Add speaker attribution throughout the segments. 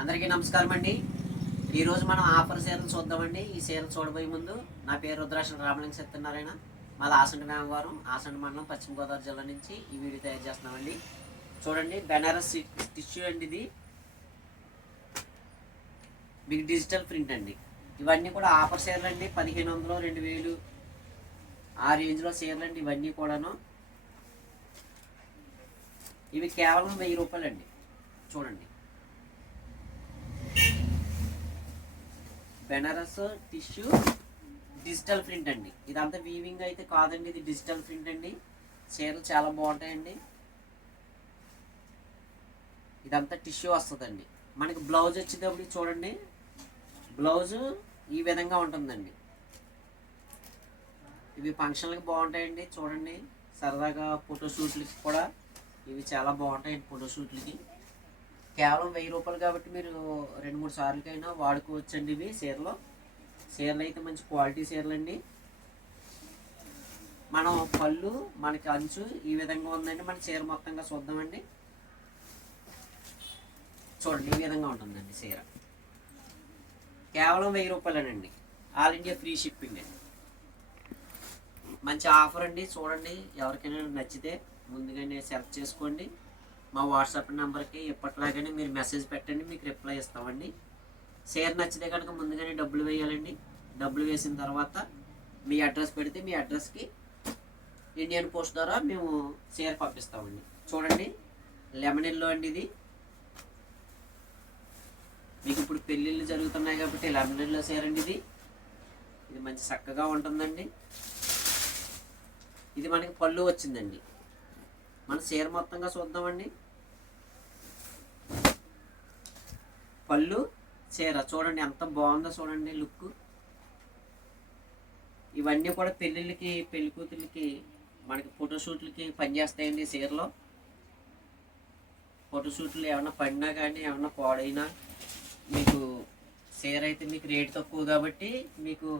Speaker 1: అందరికీ నమస్కారం అండి. ఈరోజు మనం ఆఫర్ సీరలు చూద్దామండి. ఈ సీరలు చూడబోయే ముందు నా పేరు రుద్రాక్ష రామలింగ సత్యనారాయణ. మాది ఆసండ మేమవారం ఆసండ మండలం పశ్చిమ గోదావరి జిల్లా నుంచి ఈ వీడియో తయారు చేస్తున్నామండి. చూడండి బెనారస్ టిష్యూ అండి ఇది. మీకు డిజిటల్ ప్రింట్ అండి. ఇవన్నీ కూడా ఆఫర్ సీరలు అండి. పదిహేను వందలు రెండు వేలు ఆ రేంజ్లో సీరలు అండి ఇవన్నీ కూడాను. ఇవి కేవలం వెయ్యి రూపాయలు అండి చూడండి. బెనారస్ టిష్యూ డిజిటల్ ప్రింట్ అండి. ఇదంతా వీవింగ్ అయితే కాదండి ఇది డిజిటల్ ప్రింట్ అండి. చీరలు చాలా బాగుంటాయండి. ఇదంతా టిష్యూ వస్తుందండి. మనకి బ్లౌజ్ వచ్చేటప్పుడు చూడండి. బ్లౌజ్ ఈ విధంగా ఉంటుందండి. ఇవి ఫంక్షన్లకి బాగుంటాయండి చూడండి. సరదాగా ఫోటోషూట్లకి కూడా ఇవి చాలా బాగుంటాయండి ఫోటోషూట్లకి కేవలం వెయ్యి రూపాయలు కాబట్టి మీరు రెండు మూడు సార్లకైనా వాడుకోవచ్చండి ఇవి చీరలు. చీరలు అయితే మంచి క్వాలిటీ చీరలు అండి మనం పళ్ళు మనకి అంచు ఈ విధంగా ఉందండి. మన చీర మొత్తంగా చూద్దామండి. చూడండి ఈ విధంగా ఉంటుందండి చీర. కేవలం వెయ్యి రూపాయలేనండి. ఆల్ ఇండియా ఫ్రీ షిప్పింగ్ అండి. మంచి ఆఫర్ అండి. చూడండి ఎవరికైనా నచ్చితే ముందుగానే సెలెక్ట్ చేసుకోండి. మా వాట్సాప్ నెంబర్కి ఎప్పటిలాగానే మీరు మెసేజ్ పెట్టండి మీకు రిప్లై ఇస్తామండి. షేర్ నచ్చితే కనుక ముందుగానే డబ్బులు వేయాలండి. డబ్బులు వేసిన తర్వాత మీ అడ్రస్ పెడితే మీ అడ్రస్కి ఇండియన్ పోస్ట్ ద్వారా మేము షేర్ పంపిస్తామండి. చూడండి లెమన్ ఎల్లో అండి ఇది. మీకు ఇప్పుడు పెళ్ళిళ్ళు జరుగుతున్నాయి కాబట్టి లెమన్ ఎల్లో షేర్ అండి ఇది. ఇది మంచి చక్కగా ఉంటుందండి. ఇది మనకి పళ్ళు వచ్చిందండి. మన చీర మొత్తంగా చూద్దామండి. పళ్ళు చీర. చూడండి ఎంత బాగుందో చూడండి లుక్. ఇవన్నీ కూడా పెళ్ళిళ్ళకి పెళ్ళి కూతుళ్ళకి మనకి ఫోటోషూట్లకి పనిచేస్తాయండి చీరలో. ఫోటోషూట్లు ఏమైనా పడినా కానీ ఏమైనా పాడైనా మీకు చీర అయితే మీకు రేట్ తక్కువ కాబట్టి మీకు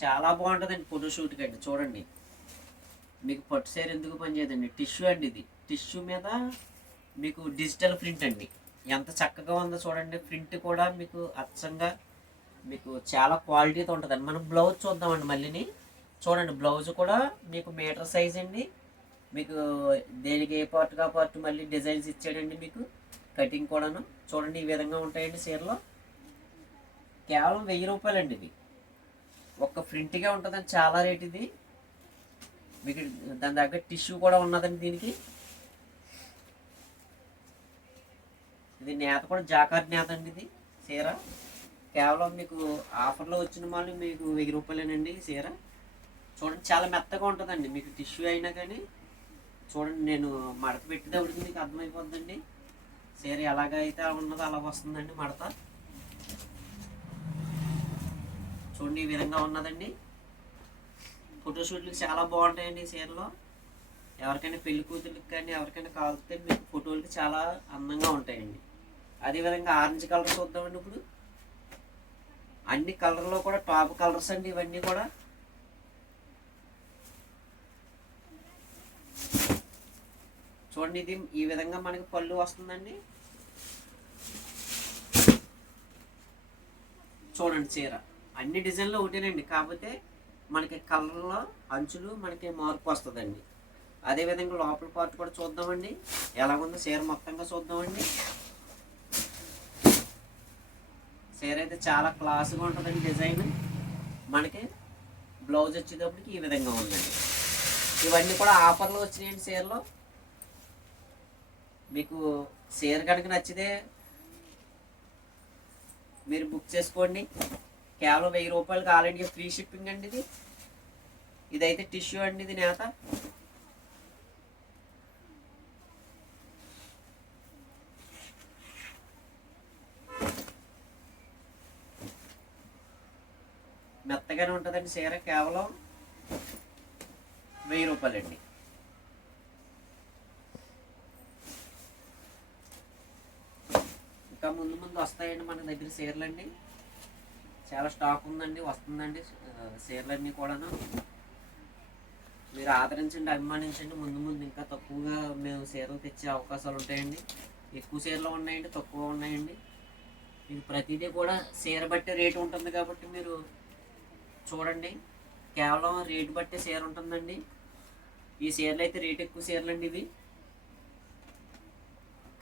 Speaker 1: చాలా బాగుంటుందండి ఫోటోషూట్కి అండి. చూడండి. మీకు పట్టు చీర ఎందుకు పనిచేయదండి టిష్యూ అండి ఇది. టిష్యూ మీద మీకు డిజిటల్ ప్రింట్ అండి. ఎంత చక్కగా ఉందో చూడండి. ప్రింట్ కూడా మీకు అచ్చంగా మీకు చాలా క్వాలిటీతో ఉంటుందండి. మనం బ్లౌజ్ చూద్దామండి మళ్ళీని. చూడండి బ్లౌజ్ కూడా మీకు మీటర్ సైజ్ అండి. మీకు దేనికి ఏ పార్ట్ కా పార్ట్ మళ్ళీ డిజైన్స్ ఇచ్చాడండి మీకు. కటింగ్ కూడాను. చూడండి ఈ విధంగా ఉంటాయండి చీరలో. కేవలం వెయ్యి రూపాయలండి ఇది ఒక్క ప్రింట్గా ఉంటుందండి. చాలా రేట్ ఇది. మీకు దాని దగ్గర టిష్యూ కూడా ఉన్నదండి దీనికి. ఇది నేత కూడా జాకార్ నేత అండి ఇది చీర. కేవలం మీకు ఆఫర్లో వచ్చిన వాళ్ళు మీకు వెయ్యి రూపాయలేనండి చీర. చూడండి చాలా మెత్తగా ఉంటుందండి. మీకు టిష్యూ అయినా కానీ చూడండి నేను మడత పెట్టేటప్పుడు మీకు అర్థమైపోద్దండి చీర ఎలాగైతే ఉన్నదో అలా వస్తుందండి మడత. చూడండి ఈ విధంగా ఉన్నదండి. ఫోటోషూట్లకు చాలా బాగుంటాయండి ఈ చీరలో ఎవరికైనా పెళ్ళి కూతురికి కానీ ఎవరికైనా కావాలితే మీకు ఫోటోలకి చాలా అందంగా ఉంటాయండి. అదేవిధంగా ఆరెంజ్ కలర్ చూద్దామండి ఇప్పుడు. అన్ని కలర్లో కూడా టాప్ కలర్స్ అండి ఇవన్నీ కూడా. చూడండి ఇది ఈ విధంగా మనకి పళ్ళు వస్తుందండి. చూడండి చీర. అన్ని డిజైన్లు ఒకటేనండి. కాకపోతే మనకి కలర్లో అంచులు మనకి మార్పు వస్తుందండి. అదేవిధంగా లోపల పార్ట్ కూడా చూద్దామండి. ఎలా ఉందో చీర మొత్తంగా చూద్దామండి. చీర అయితే చాలా క్లాస్గా ఉంటుందండి డిజైన్ మనకి బ్లౌజ్ వచ్చేటప్పటికి ఈ విధంగా ఉందండి. ఇవన్నీ కూడా ఆఫర్లు వచ్చినాయండి చీరలో. మీకు చీర కనుక నచ్చితే మీరు బుక్ చేసుకోండి. కేవలం వెయ్యి రూపాయలకి ఆల్ ఇండియా ఫ్రీ షిప్పింగ్ అండి ఇది. ఇదైతే టిష్యూ అండి ఇది నేత. మెత్తగానే ఉంటుందండి చీర కేవలం వెయ్యి రూపాయలండి. ఇంకా ముందు ముందు వస్తాయండి మన దగ్గర చీరలండి చాలా స్టాక్ ఉందండి వస్తుందండి షేర్లన్నీ కూడాను. మీరు ఆదరించండి అభిమానించండి ముందు ముందు ఇంకా తక్కువగా మేము షేర్లు తెచ్చే అవకాశాలు ఉంటాయండి. ఎక్కువ షేర్లు ఉన్నాయండి తక్కువ ఉన్నాయండి. మీకు ప్రతిదీ కూడా షేర్ బట్టి రేటు ఉంటుంది కాబట్టి మీరు చూడండి. కేవలం రేటు బట్టి షేర్ ఉంటుందండి. ఈ షేర్లు అయితే రేట్ ఎక్కువ షేర్లు అండి ఇవి.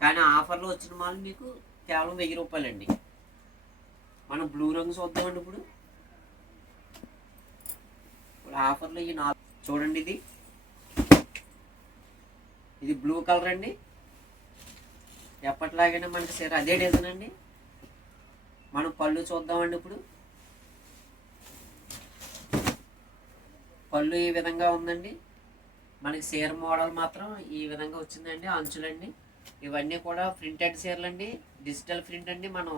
Speaker 1: కానీ ఆఫర్లో వచ్చిన మాల్ మీకు కేవలం వెయ్యి రూపాయలండి. మనం బ్లూ రంగు చూద్దామండి ఇప్పుడు. ఇప్పుడు ఆఫర్లో ఈ నాలుగు చూడండి ఇది. ఇది బ్లూ కలర్ అండి. ఎప్పటిలాగైనా మనకి సరే అదే డిజైన్ అండి. మనం పళ్ళు చూద్దామండి ఇప్పుడు. పళ్ళు ఈ విధంగా ఉందండి. మనకి సీర మోడల్ మాత్రం ఈ విధంగా వచ్చిందండి. అంచులండి. ఇవన్నీ కూడా ప్రింటెడ్ సీరలు అండి డిజిటల్ ప్రింట్ అండి. మనం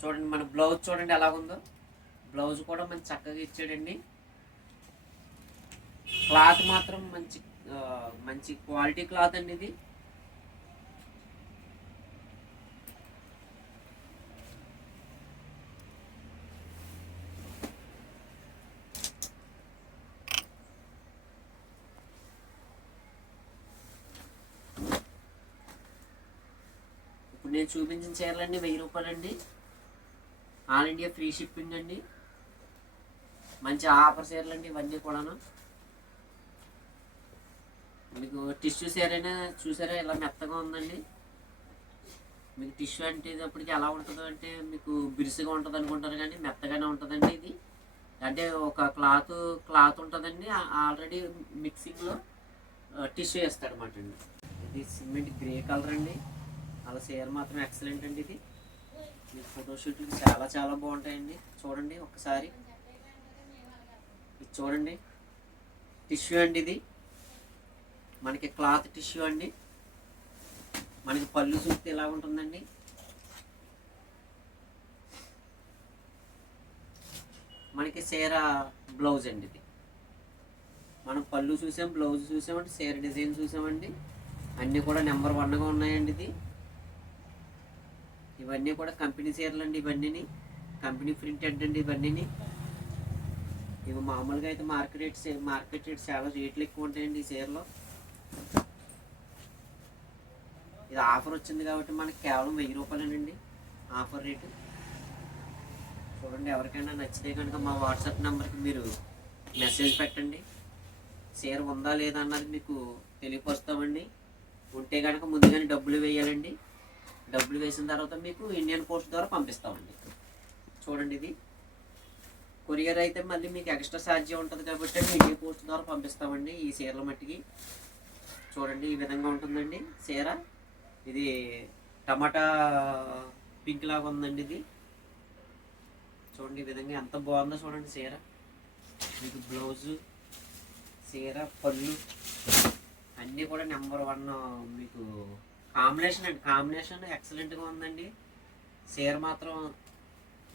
Speaker 1: చూడండి మన బ్లౌజ్ చూడండి ఎలాగుందో. బ్లౌజ్ కూడా మంచి చక్కగా ఇచ్చాడండి. క్లాత్ మాత్రం మంచి మంచి క్వాలిటీ క్లాత్ అండి ఇది. ఇప్పుడు నేను చూపించిన చీరలన్నీ వెయ్యి రూపాయలండి. ఆల్ ఇండియా ఫ్రీ షిప్పింగ్ అండి. మంచి ఆఫర్ చీరలు అండి ఇవన్నీ కూడాను. మీకు టిష్యూ చీర అయినా చూసారా ఇలా మెత్తగా ఉందండి. మీకు టిష్యూ అంటే ఇప్పటికి ఎలా ఉంటుందో అంటే మీకు బిరుసుగా ఉంటుంది అనుకుంటారు కానీ మెత్తగానే ఉంటుందండి ఇది. అంటే ఒక క్లాత్ క్లాత్ ఉంటుందండి ఆల్రెడీ మిక్సింగ్లో టిష్యూ వేస్తాడనమాట అండి. ఇది సిమెంట్ గ్రే కలర్ అండి. అలా చీర మాత్రం ఎక్సలెంట్ అండి ఇది. మీ ఫోటోషూట్లు చాలా చాలా బాగుంటాయండి. చూడండి ఒక్కసారి. ఇది చూడండి. టిష్యూ అండి ఇది. మనకి క్లాత్ టిష్యూ అండి. మనకి పళ్ళు చూస్తే ఎలా ఉంటుందండి? మనకి చీర బ్లౌజ్ అండి ఇది. మనం పళ్ళు చూసాం బ్లౌజ్ చూసామండి చీర డిజైన్ చూసామండి. అన్నీ కూడా నెంబర్ వన్గా ఉన్నాయండి ఇది. ఇవన్నీ కూడా కంపెనీ చీరలు అండి ఇవన్నీ కంపెనీ ప్రింటెడ్ అండి ఇవన్నీ ఇవి మామూలుగా అయితే మార్కెట్ రేట్స్ మార్కెట్ రేట్స్ చాలా రేట్లు ఎక్కువ ఉంటాయండి ఈ చీరలో ఇది ఆఫర్ వచ్చింది కాబట్టి మనకి కేవలం వెయ్యి రూపాయలేనండి ఆఫర్ రేటు. చూడండి ఎవరికైనా నచ్చితే కనుక మా వాట్సాప్ నెంబర్కి మీరు మెసేజ్ పెట్టండి. చీర ఉందా లేదా అన్నది మీకు తెలియపరుస్తామండి. ఉంటే కనుక ముందుగానే డబ్బులు వేయాలండి. డబ్బులు వేసిన తర్వాత మీకు ఇండియన్ పోస్ట్ ద్వారా పంపిస్తామండి చూడండి ఇది. కొరియర్ అయితే మళ్ళీ మీకు ఎక్స్ట్రా ఛార్జీ ఉంటుంది కాబట్టి ఇండియన్ పోస్ట్ ద్వారా పంపిస్తామండి ఈ చీరల మట్టికి. చూడండి ఈ విధంగా ఉంటుందండి చీర. ఇది టమాటా పింక్ లాగా ఉందండి ఇది. చూడండి ఈ విధంగా ఎంత బాగుందో చూడండి చీర. మీకు బ్లౌజు చీర పళ్ళు అన్నీ కూడా నెంబర్ వన్ మీకు కాంబినేషన్ అండి కాంబినేషన్ ఎక్సలెంట్గా ఉందండి. చీర మాత్రం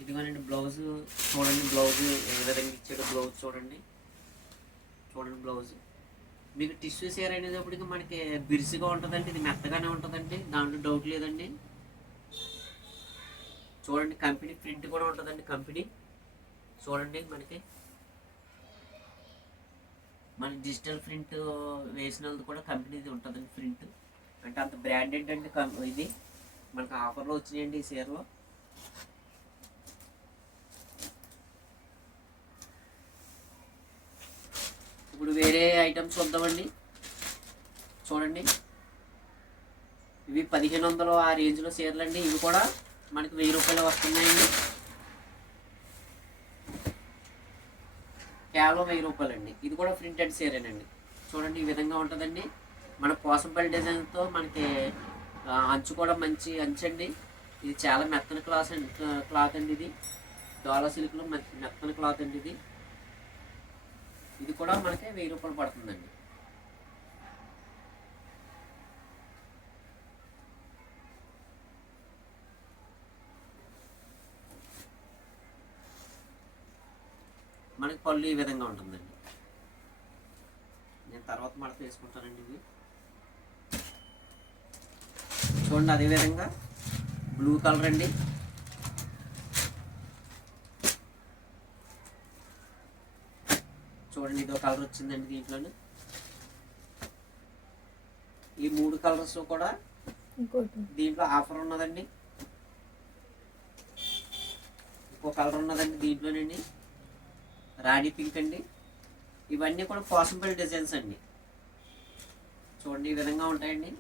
Speaker 1: ఇదిగోనండి బ్లౌజ్ చూడండి బ్లౌజ్ ఏ విధంగా ఇచ్చాడు బ్లౌజ్ చూడండి. చూడండి బ్లౌజ్. మీకు టిష్యూ చీర అనేటప్పటికి మనకి బిరిసిగా ఉంటుందండి ఇది మెత్తగానే ఉంటుందండి దాంట్లో డౌట్ లేదండి. చూడండి కంపెనీ ప్రింట్ కూడా ఉంటుందండి కంపెనీ. చూడండి మనకి. మన డిజిటల్ ప్రింట్ వేసినది కూడా కంపెనీది ఉంటుందండి ప్రింట్. అంటే అంత బ్రాండెడ్ అండి ఇది మనకు ఆఫర్లో వచ్చినాయండి ఈ చీరలో ఇప్పుడు వేరే ఐటమ్స్ చూద్దామండి చూడండి. ఇవి పదిహేను వందలు ఆ రేంజ్లో చీరలు అండి. ఇవి కూడా మనకి వెయ్యి రూపాయలు వస్తున్నాయండి. కేవలం వెయ్యి రూపాయలండి. ఇది కూడా ప్రింటెడ్ చీరేనండి చూడండి ఈ విధంగా ఉంటుందండి. మన పాసిబుల్ డిజైన్తో మనకి అంచు కూడా మంచి అంచు అండి. ఇది చాలా మెత్తని క్లాత్ క్లాత్ అండి ఇది. డోలా సిల్క్లో మెత్తన మెత్తని క్లాత్ అండి ఇది. ఇది కూడా మనకి వెయ్యి రూపాయలు పడుతుందండి. మనకి పళ్ళు ఈ విధంగా ఉంటుందండి. నేను తర్వాత మడత వేసుకుంటానండి ఇది. చూడండి అదే విధంగా బ్లూ కలర్ అండి. చూడండి ఇదో కలర్ వచ్చిందండి దీంట్లోనే. ఈ మూడు కలర్స్ కూడా దీంట్లో ఆఫర్ ఉన్నదండి. ఇంకో కలర్ ఉన్నదండి దీంట్లోనండి. రాణి పింక్ అండి. ఇవన్నీ కూడా పాసిబుల్ డిజైన్స్ అండి. చూడండి ఈ విధంగా ఉంటాయండి.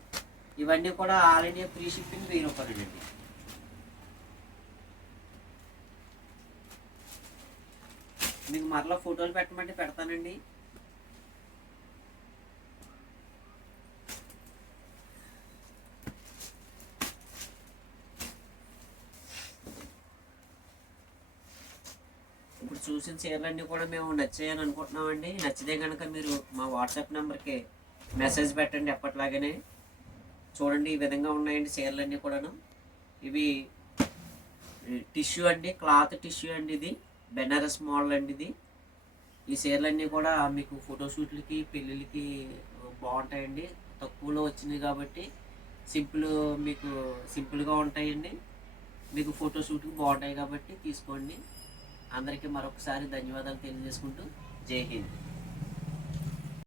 Speaker 1: ఇవన్నీ కూడా ఆల్ ఇండియా ఫ్రీ షిప్పింగ్ వెయ్యి రూపాయలు అండి. మీకు మరలా ఫోటోలు పెట్టమంటే పెడతానండి. ఇప్పుడు చూసిన చీరలన్నీ కూడా మేము నచ్చాయని అనుకుంటున్నామండి. నచ్చితే కనుక మీరు మా వాట్సాప్ నెంబర్కి మెసేజ్ పెట్టండి ఎప్పట్లాగానే. చూడండి ఈ విధంగా ఉన్నాయండి చీరలన్నీ కూడాను. ఇవి టిష్యూ అండి క్లాత్ టిష్యూ అండి ఇది బెనారస్ మోడల్ అండి ఇది. ఈ చీరలన్నీ కూడా మీకు ఫోటోషూట్లకి పెళ్ళిళ్ళకి బాగుంటాయండి. తక్కువలో వచ్చినాయి కాబట్టి సింపుల్ మీకు సింపుల్గా ఉంటాయండి. మీకు ఫోటోషూట్కి బాగుంటాయి కాబట్టి తీసుకోండి. అందరికీ మరొకసారి ధన్యవాదాలు తెలియజేసుకుంటూ జై హింద్.